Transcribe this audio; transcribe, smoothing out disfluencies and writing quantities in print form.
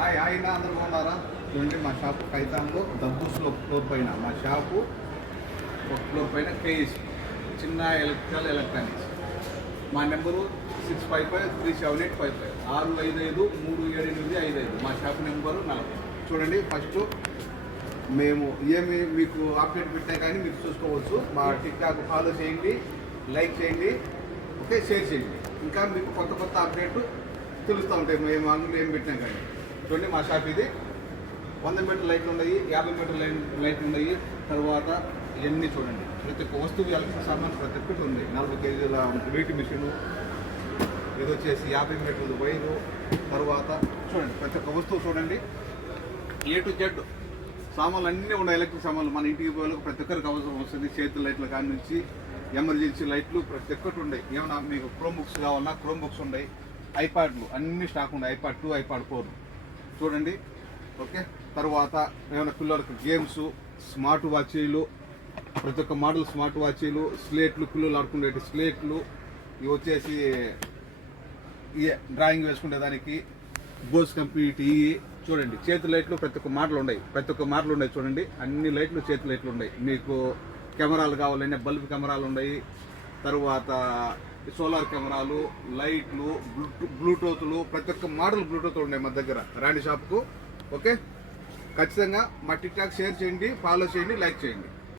ఆయన అందరూ బాగున్నారా? చూడండి, మా షాపు కైతాంలో దబ్బుస్లో ఫ్లోర్ పైన మా షాపు ఒక ఫ్లోర్ పైన కేఎస్ చిన్న ఎలక్ట్రానిక్స్. మా నెంబరు 65537855 6553785. మా షాప్ నెంబరు 40. చూడండి, ఫస్ట్ మేము ఏమి మీకు అప్డేట్ పెట్టా కానీ మీరు చూసుకోవచ్చు. మా టిక్టాక్ ఫాలో చేయండి, లైక్ చేయండి, ఓకే, షేర్ చేయండి. ఇంకా మీకు కొత్త కొత్త అప్డేట్ తెలుస్తూ ఉంటాయి మేము అంగడి ఏం పెట్టినా కానీ. చూడండి, మా షాప్ ఇది 100 మీటర్ లైట్లు ఉన్నాయి, 50 మీటర్ లైట్లు ఉన్నాయి. తర్వాత ఇవన్నీ చూడండి, ప్రతి ఒక్క వస్తువు ఎలక్ట్రిక్ సామాన్ ప్రతి ఒక్కటి ఉంది. 40 కేజీల వెయిట్ మిషను, ఇది వచ్చేసి 50 మీటర్ల వైరు. తర్వాత చూడండి, ప్రతి ఒక్క వస్తువు చూడండి, A to Z సామాన్లు అన్నీ ఉన్నాయి. ఎలక్ట్రిక్ సామాన్లు మన ఇంటికి పోయేలకు ప్రతి ఒక్కరికి అవసరం వస్తుంది. చేతుల లైట్ల కాడి నుంచి ఎమర్జెన్సీ లైట్లు ప్రతి ఒక్కటి ఉన్నాయి. ఏమన్నా మీకు క్రోమ్ బుక్స్ కావాలన్నా క్రోమ్ బుక్స్ ఉన్నాయి. ఐప్యాడ్లు అన్ని స్టాక్ ఉన్నాయి, iPad 2, iPad 4 చూడండి, ఓకే. తర్వాత ఏమైనా పిల్లలకు గేమ్స్, స్మార్ట్ వాచీలు, ప్రతి ఒక్క మోడల్ స్మార్ట్ వాచీలు, స్లేట్లు, పిల్లలు ఆడుకునే స్లేట్లు, ఇవి వచ్చేసి డ్రాయింగ్ వేసుకునే దానికి బోస్ కంప్లీట్. చూడండి, చేతి లైట్లు ప్రతి ఒక్క మాటలు ఉన్నాయి, చూడండి, అన్ని లైట్లు చేతి లైట్లు ఉన్నాయి. మీకు కెమెరాలు కావాలంటే బల్బ్ కెమెరాలు ఉన్నాయి. తర్వాత సోలార్ కెమెరాలు, లైట్లు, బ్లూటూత్లు, ప్రతి ఒక్క మోడల్ బ్లూటూత్ ఉన్నాయి మా దగ్గర. రాండి షాప్కు, ఓకే. ఖచ్చితంగా మా టిక్టాక్ షేర్ చేయండి, ఫాలో చేయండి, లైక్ చేయండి.